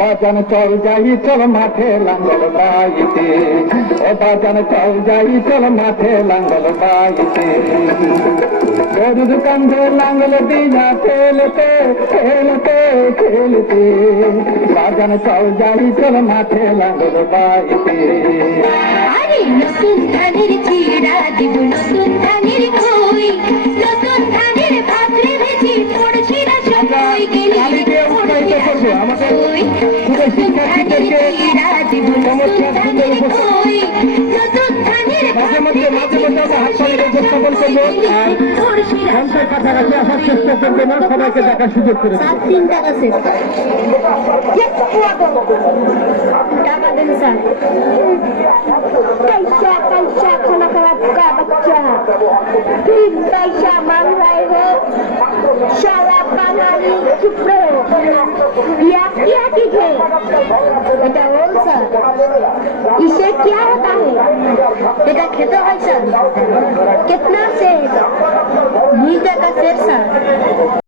বাজান চল যাই চল মাঠে লাঙ্গল বাইতে, ও বাজান চল যাই চল মাঠে লাঙ্গল বাইতে, গরুর কান্ধে লাঙ্গল দিনা খেলতে খেলতে খেলতে, বাজান চল যাই চল মাঠে লাঙ্গল বাইতে। আরে নতুন ধানের চিড়া দিব নতুন ধানের খই, নতুন ধানের ভাতরে ভেজে পড়ছি না সবাই গেলে আমাদের শিক্ষার্থীদেরকে মাঝে মধ্যে আমরা হাত পানির উপস্থাপন করবো, আর মঞ্চের কাছাকাছি আসার চেষ্টা করবে না, সবাইকে দেখার সুযোগ করে টাকা দেন স্যার। कैसा कैसा खाना खराब का बच्चा, 3 पैसा मांग रहे हो, सारा बाঙালি चुप रहो। क्या क्या कीजिए बेटा बोल सर, इसे क्या होता है बेटा? खेते है सर, कितना से? 20 টাকা सर।